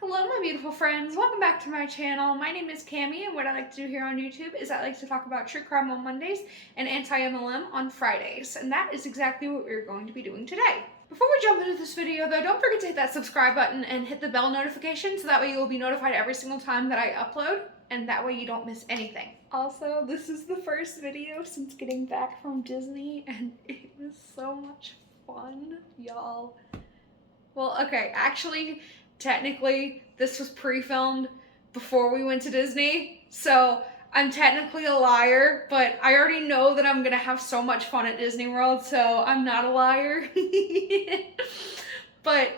Hello my beautiful friends, welcome back to my channel. My name is Cami and what I like to do here on YouTube is I like to talk about true crime on Mondays and anti-MLM on Fridays. And that is exactly what we're going to be doing today. Before we jump into this video though, don't forget to hit that subscribe button and hit the bell notification so that way you will be notified every single time that I upload and that way you don't miss anything. Also, this is the first video since getting back from Disney and it was so much fun, y'all. Well, okay, actually, technically, this was pre-filmed before we went to Disney, so I'm technically a liar, but I already know that I'm gonna have so much fun at Disney World, so I'm not a liar. But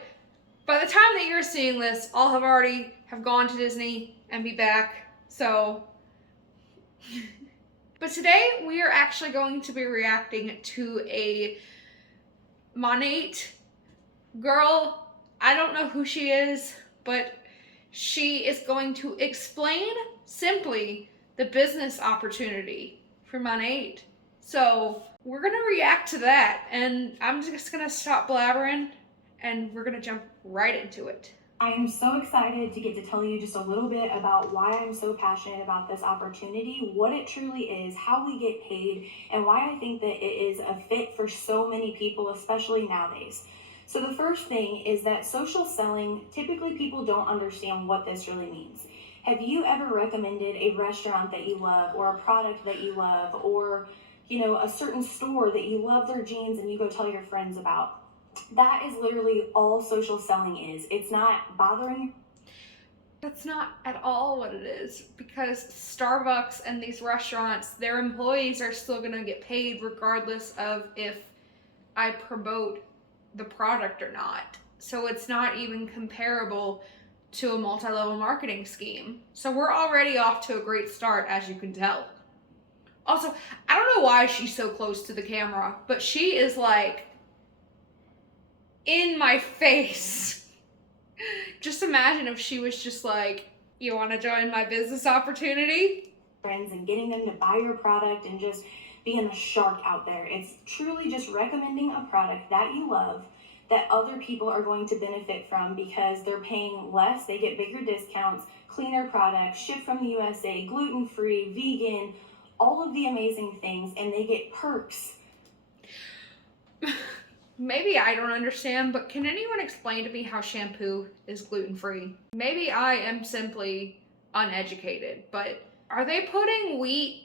by the time that you're seeing this, I'll have already have gone to Disney and be back, so. But today, we are actually going to be reacting to a Monat girl. I don't know who she is, but she is going to explain simply the business opportunity for Monat. So we're gonna react to that, and I'm just gonna stop blabbering and we're gonna jump right into it. I am so excited to get to tell you just a little bit about why I'm so passionate about this opportunity, what it truly is, how we get paid, and why I think that it is a fit for so many people, especially nowadays. So the first thing is that social selling, typically people don't understand what this really means. Have you ever recommended a restaurant that you love or a product that you love or, a certain store that you love their jeans and you go tell your friends about? That is literally all social selling is. It's not bothering. That's not at all what it is, because Starbucks and these restaurants, their employees are still gonna get paid regardless of if I promote the product or not. So it's not even comparable to a multi-level marketing scheme. So we're already off to a great start, as you can tell. Also, I don't know why she's so close to the camera, but she is like in my face. Just imagine if she was just like, you want to join my business opportunity? Friends and getting them to buy your product and just being a shark out there. It's truly just recommending a product that you love that other people are going to benefit from because they're paying less, they get bigger discounts, cleaner products, shipped from the USA, gluten-free, vegan, all of the amazing things, and they get perks. Maybe I don't understand, but can anyone explain to me how shampoo is gluten-free? Maybe I am simply uneducated, but are they putting wheat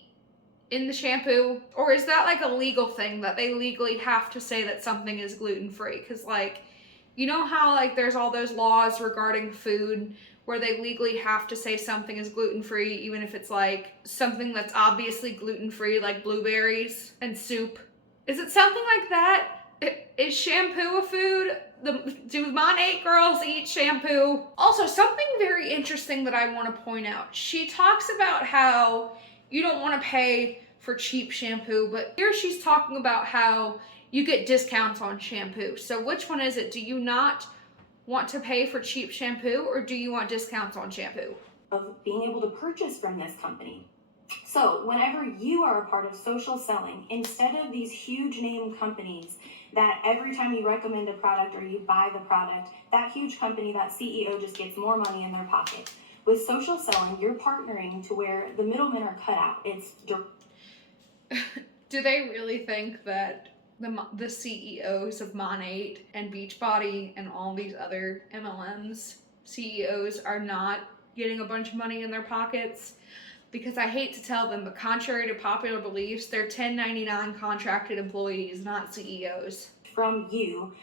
in the shampoo? Or is that like a legal thing that they legally have to say that something is gluten-free? Because like, you know how like there's all those laws regarding food where they legally have to say something is gluten-free even if it's like something that's obviously gluten-free, like blueberries and soup? Is it something like that? Is shampoo a food? Do Monat girls eat shampoo? Also, something very interesting that I want to point out. She talks about how you don't want to pay for cheap shampoo, but here she's talking about how you get discounts on shampoo. So which one is it? Do you not want to pay for cheap shampoo or do you want discounts on shampoo? Of being able to purchase from this company. So whenever you are a part of social selling, instead of these huge name companies that every time you recommend a product or you buy the product, that huge company, that CEO just gets more money in their pocket. With social selling, you're partnering to where the middlemen are cut out. It's Do they really think that the CEOs of Monat and Beachbody and all these other MLMs CEOs are not getting a bunch of money in their pockets? Because I hate to tell them, but contrary to popular beliefs, they're 1099 contracted employees, not CEOs. From you,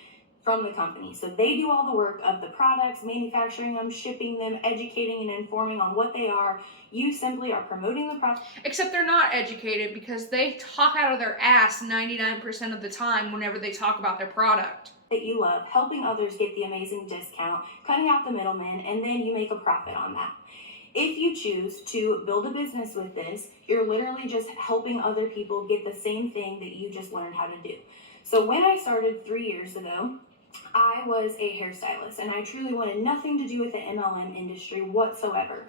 from the company. So they do all the work of the products, manufacturing them, shipping them, educating and informing on what they are. You simply are promoting the product. Except they're not educated because they talk out of their ass 99% of the time whenever they talk about their product. That you love, helping others get the amazing discount, cutting out the middleman, and then you make a profit on that. If you choose to build a business with this, you're literally just helping other people get the same thing that you just learned how to do. So when I started 3 years ago, I was a hairstylist and I truly wanted nothing to do with the MLM industry whatsoever.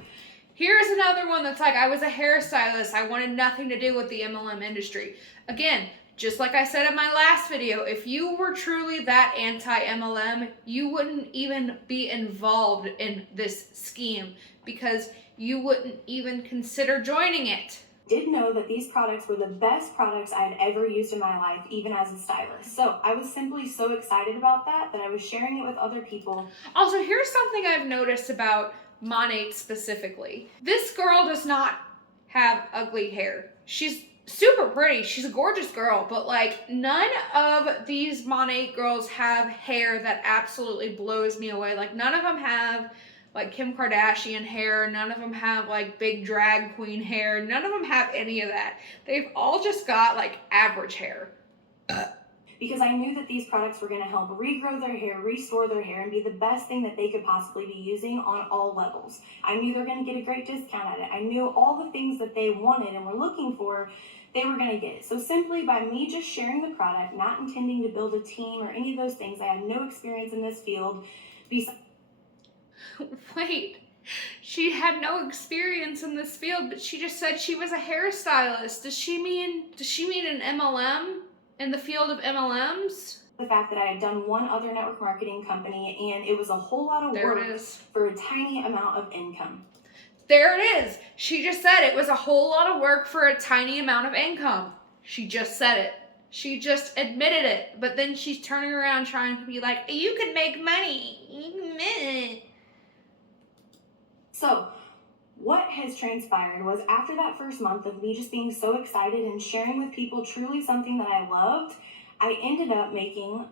Here's another one that's like, I was a hairstylist, I wanted nothing to do with the MLM industry. Again, Just like I said in my last video, if you were truly that anti-MLM, you wouldn't even be involved in this scheme because you wouldn't even consider joining it. Did know that these products were the best products I had ever used in my life, even as a stylist. So I was simply so excited about that I was sharing it with other people. Also, here's something I've noticed about Monat specifically. This girl does not have ugly hair. She's super pretty. She's a gorgeous girl, but like none of these Monat girls have hair that absolutely blows me away. Like none of them have like Kim Kardashian hair. None of them have like big drag queen hair. None of them have any of that. They've all just got like average hair. Because I knew that these products were going to help regrow their hair, restore their hair, and be the best thing that they could possibly be using on all levels. I knew they were going to get a great discount at it. I knew all the things that they wanted and were looking for, they were going to get. So simply by me just sharing the product, not intending to build a team or any of those things, I had no experience in this field. Wait, she had no experience in this field, but she just said she was a hairstylist. Does she mean an MLM? In the field of MLMs? The fact that I had done one other network marketing company and it was a whole lot of work for a tiny amount of income. There it is. She just said it was a whole lot of work for a tiny amount of income. She just said it. She just admitted it. But then she's turning around trying to be like, you can make money. So, what has transpired was after that first month of me just being so excited and sharing with people truly something that I loved, I ended up making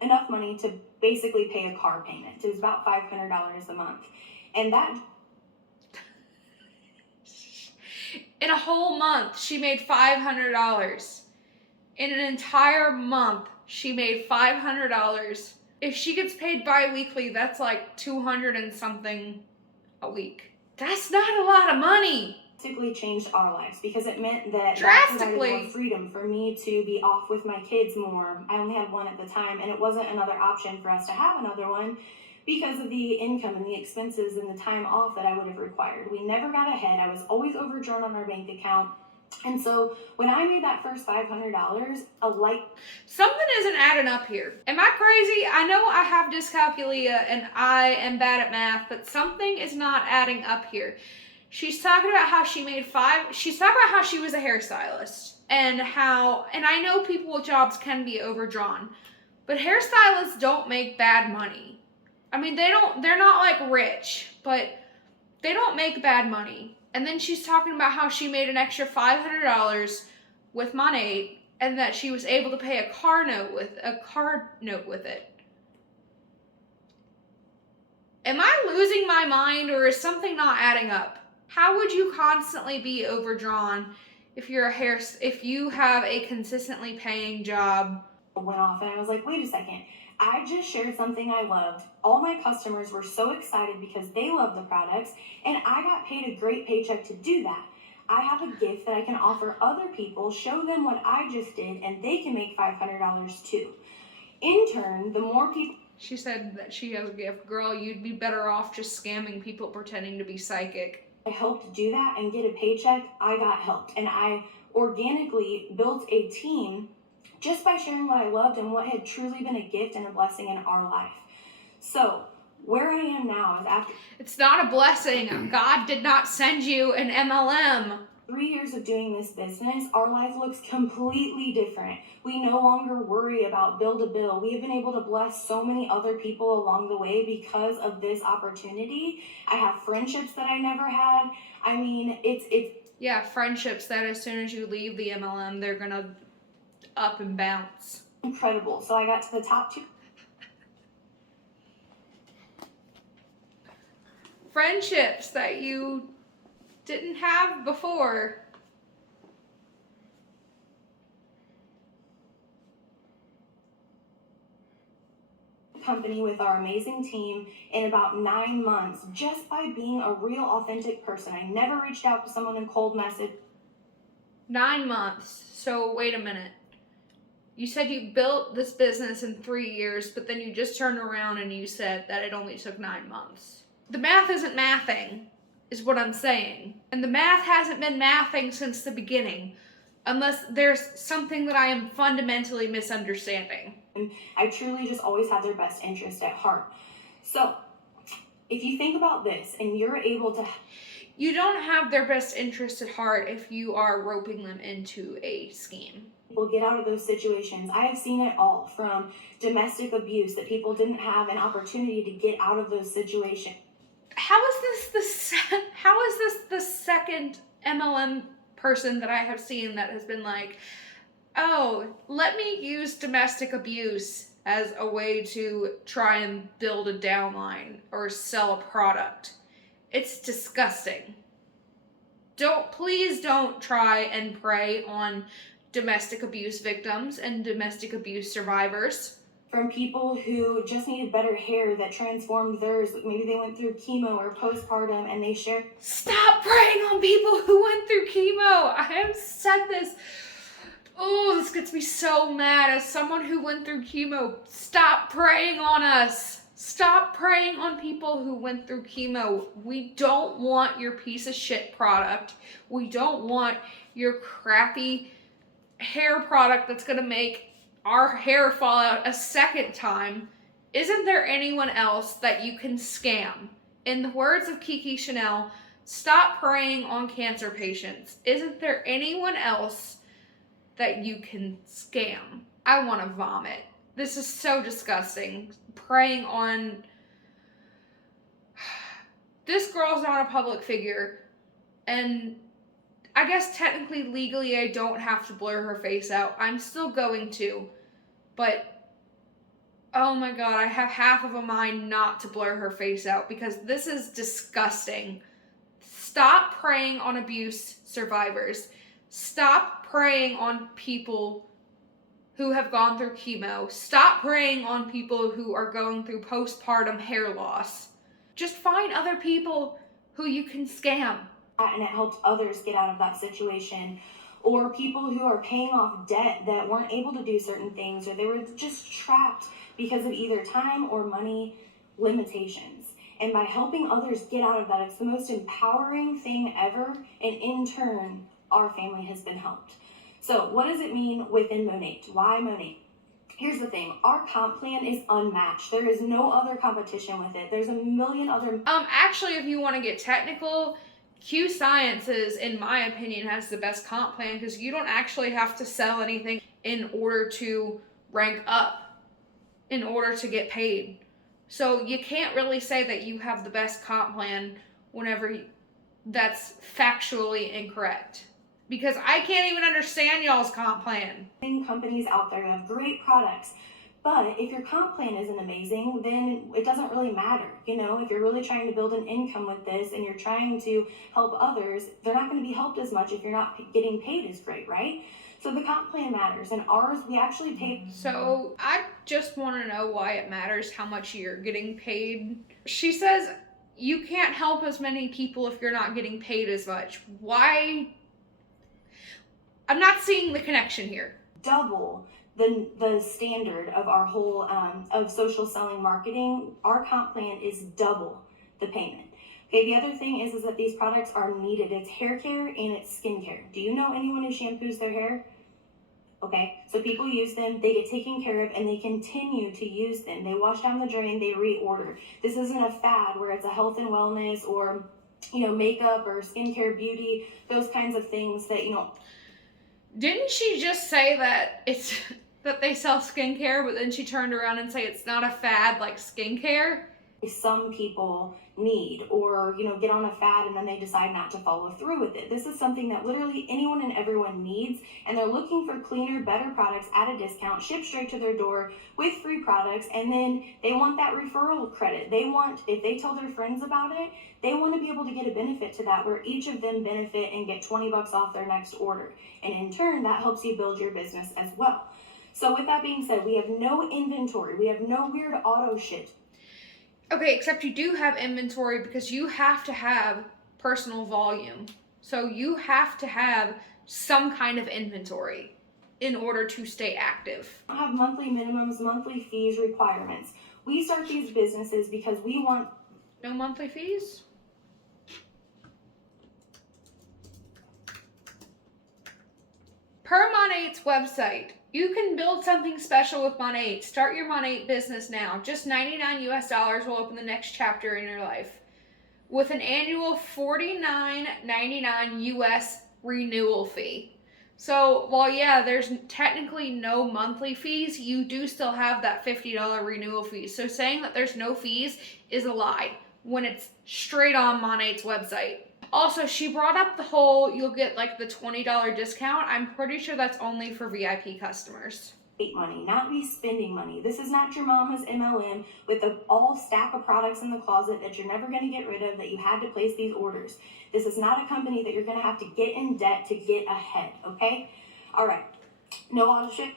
enough money to basically pay a car payment. It was about $500 a month. And that... In a whole month, she made $500. In an entire month, she made $500. If she gets paid bi-weekly, that's like 200 and something a week. That's not a lot of money. Drastically changed our lives because it meant that drastically more freedom for me to be off with my kids more. I only had one at the time, and it wasn't another option for us to have another one because of the income and the expenses and the time off that I would have required. We never got ahead. I was always overdrawn on our bank account. And so when I made that first $500, something isn't adding up here. Am I crazy? I know I have dyscalculia and I am bad at math, but something is not adding up here. She's talking about how she made she's talking about how she was a hairstylist and I know people with jobs can be overdrawn, but hairstylists don't make bad money. I mean, they're not like rich, but they don't make bad money. And then she's talking about how she made an extra $500 with Monat and that she was able to pay a car note with it. Am I losing my mind or is something not adding up? How would you constantly be overdrawn if you have a consistently paying job? Went off and I was like, wait a second. I just shared something I loved. All my customers were so excited because they love the products, and I got paid a great paycheck to do that. I have a gift that I can offer other people, show them what I just did, and they can make $500 too. In turn, the more people... She said that she has a gift. Girl, you'd be better off just scamming people pretending to be psychic. I helped do that and get a paycheck. I got helped, and I organically built a team just by sharing what I loved and what had truly been a gift and a blessing in our life. So, where I am now is after... It's not a blessing. God did not send you an MLM. 3 years of doing this business, our life looks completely different. We no longer worry about bill to bill. We have been able to bless so many other people along the way because of this opportunity. I have friendships that I never had. I mean, it's... Yeah, friendships that as soon as you leave the MLM, they're gonna up and bounce. Incredible. So I got to the top 2. Friendships that you didn't have before. Company with our amazing team in about 9 months just by being a real authentic person. I never reached out to someone in cold message. 9 months. So wait a minute. You said you built this business in 3 years, but then you just turned around and you said that it only took 9 months. The math isn't mathing, is what I'm saying. And the math hasn't been mathing since the beginning unless there's something that I am fundamentally misunderstanding. I truly just always have their best interest at heart. So if you think about this and you're able to... You don't have their best interest at heart if you are roping them into a scheme. People get out of those situations. I have seen it all, from domestic abuse, that people didn't have an opportunity to get out of those situations. How is this the second MLM person that I have seen that has been like, oh, let me use domestic abuse as a way to try and build a downline or sell a product? It's disgusting. Please don't try and prey on domestic abuse victims and domestic abuse survivors. From people who just needed better hair that transformed theirs. Maybe they went through chemo or postpartum and they shared. Stop preying on people who went through chemo. I have said this. Oh, this gets me so mad. As someone who went through chemo, stop preying on us. Stop preying on people who went through chemo. We don't want your piece of shit product. We don't want your crappy hair product that's going to make our hair fall out a second time. Isn't there anyone else that you can scam? In the words of Kiki Chanel, stop preying on cancer patients. Isn't there anyone else that you can scam? I want to vomit. This is so disgusting. Preying on... This girl's not a public figure, and I guess technically, legally, I don't have to blur her face out. I'm still going to, but oh my god, I have half of a mind not to blur her face out because this is disgusting. Stop preying on abuse survivors. Stop preying on people who have gone through chemo. Stop preying on people who are going through postpartum hair loss. Just find other people who you can scam. And it helped others get out of that situation. Or people who are paying off debt that weren't able to do certain things, or they were just trapped because of either time or money limitations. And by helping others get out of that, it's the most empowering thing ever. And in turn, our family has been helped. So what does it mean within Monat? Why Monat? Here's the thing, our comp plan is unmatched. There is no other competition with it. There's a million other... Actually, if you want to get technical, Q Sciences, in my opinion, has the best comp plan because you don't actually have to sell anything in order to rank up, in order to get paid. So you can't really say that you have the best comp plan whenever that's factually incorrect. Because I can't even understand y'all's comp plan. Companies out there have great products, but if your comp plan isn't amazing, then it doesn't really matter. You know, if you're really trying to build an income with this and you're trying to help others, they're not going to be helped as much if you're not getting paid as great, right? So the comp plan matters, and ours, we actually pay. So I just want to know why it matters how much you're getting paid. She says you can't help as many people if you're not getting paid as much. Why? I'm not seeing the connection here. Double the standard of our whole of social selling marketing. Our comp plan is double the payment. Okay, the other thing is that these products are needed. It's hair care and it's skincare. Do you know anyone who shampoos their hair? Okay, so people use them, they get taken care of, and they continue to use them. They wash down the drain, they reorder. This isn't a fad where it's a health and wellness or, you know, makeup or skincare, beauty, those kinds of things that, you know. Didn't she just say that it's that they sell skincare, but then she turned around and say it's not a fad like skincare? Some people need, or, you know, get on a fad and then they decide not to follow through with it. This is something that literally anyone and everyone needs, and they're looking for cleaner, better products at a discount, shipped straight to their door with free products, and then they want that referral credit. They want, if they tell their friends about it, they want to be able to get a benefit to that where each of them benefit and get 20 bucks off their next order. And in turn, that helps you build your business as well. So with that being said, we have no inventory. We have no weird auto ship. Okay, except you do have inventory because you have to have personal volume. So you have to have some kind of inventory in order to stay active. We have monthly minimums, monthly fees, requirements. We start these businesses because we want... No monthly fees? Per Monat's website, you can build something special with Monat. Start your Monat business now. Just $99 US will open the next chapter in your life, with an annual $49.99 US renewal fee. So while yeah, there's technically no monthly fees, you do still have that $50 renewal fee. So saying that there's no fees is a lie when it's straight on Monat's website. Also, she brought up the whole you'll get like the $20 discount. I'm pretty sure that's only for VIP customers. Money, not be spending money. This is not your mama's MLM with a all stack of products in the closet that you're never going to get rid of, that you had to place these orders. This is not a company that you're going to have to get in debt to get ahead, okay? All right. No auto ship.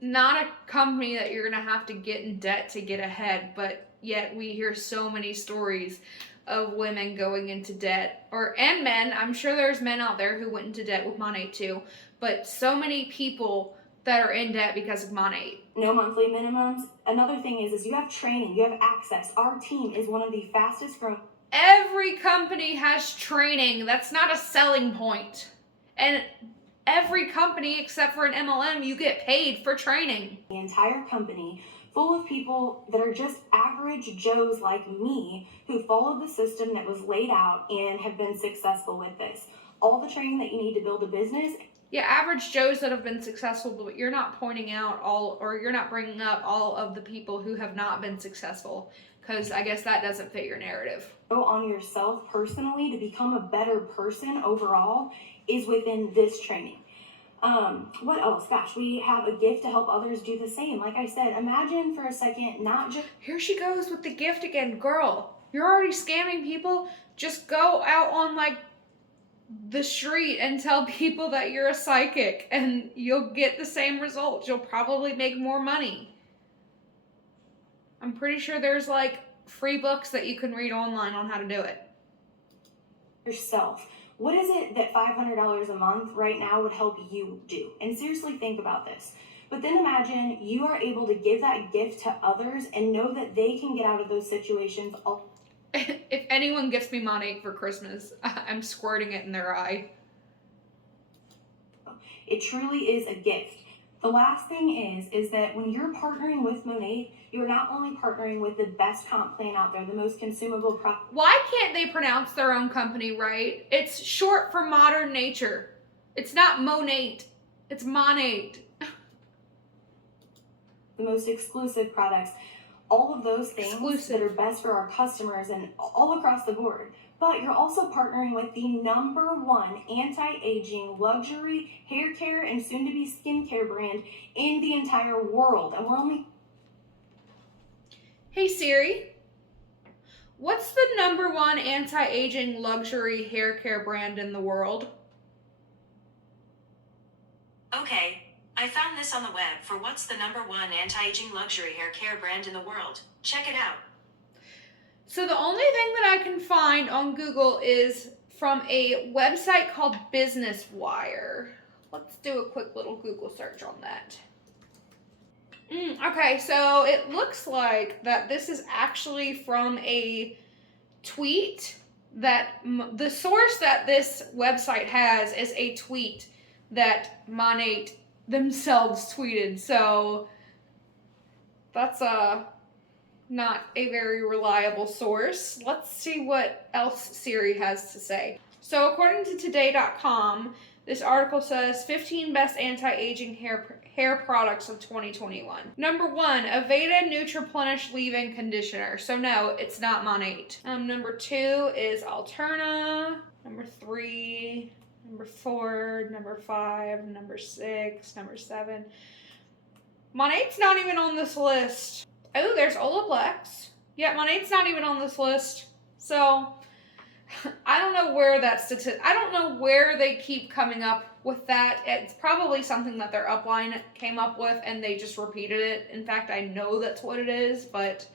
Not a company that you're going to have to get in debt to get ahead, but yet we hear so many stories of women going into debt, and men. I'm sure there's men out there who went into debt with Monat too, but so many people that are in debt because of Monat. No monthly minimums. Another thing is you have training, you have access. Our team is one of the fastest growing. Every company has training. That's not a selling point. And every company except for an MLM, you get paid for training. The entire company full of people that are just average Joes like me who followed the system that was laid out and have been successful with this. All the training that you need to build a business. Yeah, average Joes that have been successful, but you're not pointing out you're not bringing up all of the people who have not been successful, because I guess that doesn't fit your narrative. Go on yourself personally to become a better person overall is within this training. What else? Gosh, we have a gift to help others do the same. Like I said, imagine for a second, not just... Here she goes with the gift again. Girl, you're already scamming people. Just go out on like the street and tell people that you're a psychic and you'll get the same results. You'll probably make more money. I'm pretty sure there's like free books that you can read online on how to do it. Yourself. What is it that $500 a month right now would help you do? And seriously think about this. But then imagine you are able to give that gift to others and know that they can get out of those situations. If anyone gets me Monat for Christmas, I'm squirting it in their eye. It truly is a gift. The last thing is that when you're partnering with Monat, you're not only partnering with the best comp plan out there, the most consumable product. Why can't they pronounce their own company right? It's short for Modern Nature. It's not Monat. It's Monat. The most exclusive products. All of those things that are best for our customers and all across the board. But you're also partnering with the #1 anti-aging luxury hair care and soon-to-be skincare brand in the entire world. And we're only... Hey Siri, what's the #1 anti-aging luxury hair care brand in the world? Okay, I found this on the web for what's the #1 anti-aging luxury hair care brand in the world. Check it out. So the only thing that I can find on Google is from a website called Business Wire. Let's do a quick little Google search on that. Okay, so it looks like that this is actually from a tweet that the source that this website has is a tweet that Monat themselves tweeted. So that's not a very reliable source. Let's see what else Siri has to say. So according to today.com, this article says 15 best anti-aging hair products of 2021. #1, Aveda Nutriplenish Leave-In Conditioner. So no, it's not Monat. #2 is Alterna. #3, #4, #5, #6, #7. Monat's not even on this list. Oh, there's Olaplex. Yeah, Monat's not even on this list. So I don't know where I don't know where they keep coming up with that. It's probably something that their upline came up with and they just repeated it. In fact, I know that's what it is, but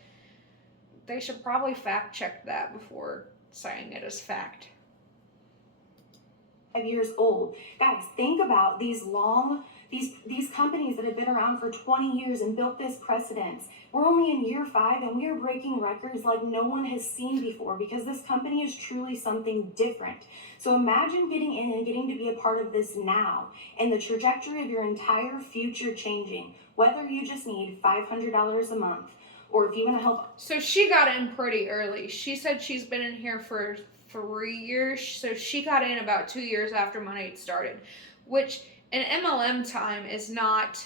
they should probably fact check that before saying it as fact. years old. Guys, think about these companies that have been around for 20 years and built this precedence. We're only in year 5 and we are breaking records like no one has seen before because this company is truly something different. So imagine getting in and getting to be a part of this now and the trajectory of your entire future changing, whether you just need $500 a month or if you want to help. So she got in pretty early. She said she's been in here for 3 years, so she got in about 2 years after Monat started, which in MLM time is not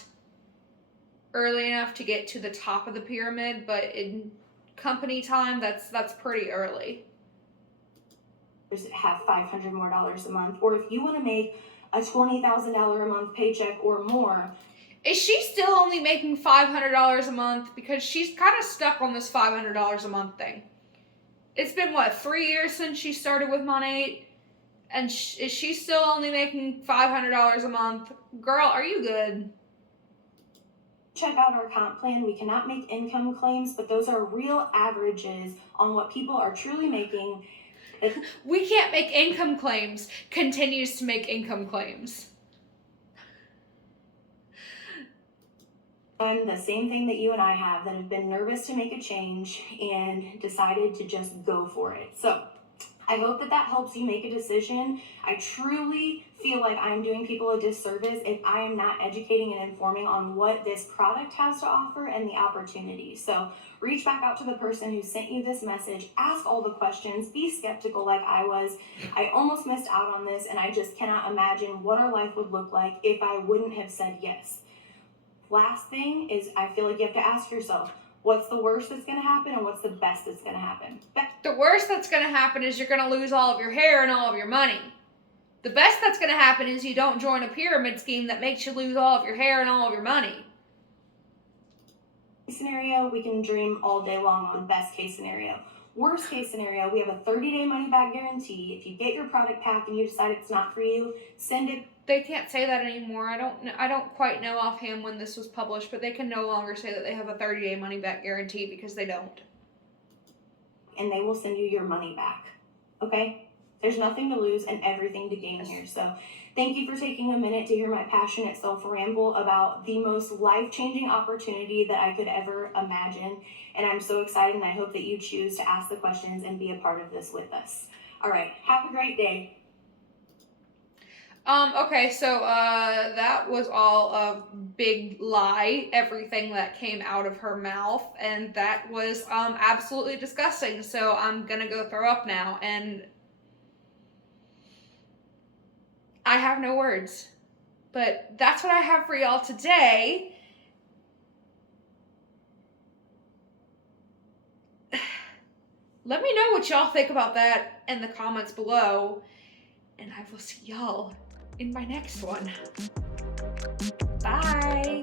early enough to get to the top of the pyramid, but in company time, that's pretty early. Have $500 more a month, or if you want to make a $20,000 a month paycheck or more. Is she still only making $500 a month? Because she's kind of stuck on this $500 a month thing. It's been, what, 3 years since she started with Monat? And is she still only making $500 a month? Girl, are you good? Check out our comp plan. We cannot make income claims, but those are real averages on what people are truly making. We can't make income claims. Continues to make income claims. And the same thing that you and I have, that have been nervous to make a change and decided to just go for it. So I hope that helps you make a decision. I truly feel like I'm doing people a disservice if I am not educating and informing on what this product has to offer and the opportunity. So reach back out to the person who sent you this message, ask all the questions, be skeptical like I was. I almost missed out on this, and I just cannot imagine what our life would look like if I wouldn't have said yes. Last thing is, I feel like you have to ask yourself, what's the worst that's going to happen and what's the best that's going to happen? The worst that's going to happen is you're going to lose all of your hair and all of your money. The best that's going to happen is you don't join a pyramid scheme that makes you lose all of your hair and all of your money. Scenario, we can dream all day long on best case scenario. Worst case scenario, we have a 30-day money back guarantee. If you get your product pack and you decide it's not for you, send it. They can't say that anymore. I don't quite know offhand when this was published, but they can no longer say that they have a 30-day money back guarantee because they don't. And they will send you your money back. Okay? There's nothing to lose and everything to gain here. So thank you for taking a minute to hear my passionate self-ramble about the most life-changing opportunity that I could ever imagine. And I'm so excited, and I hope that you choose to ask the questions and be a part of this with us. All right. Have a great day. Okay, so, that was all a big lie, everything that came out of her mouth, and that was, absolutely disgusting, so I'm gonna go throw up now, and I have no words, but that's what I have for y'all today. Let me know what y'all think about that in the comments below, and I will see y'all in my next one. Bye.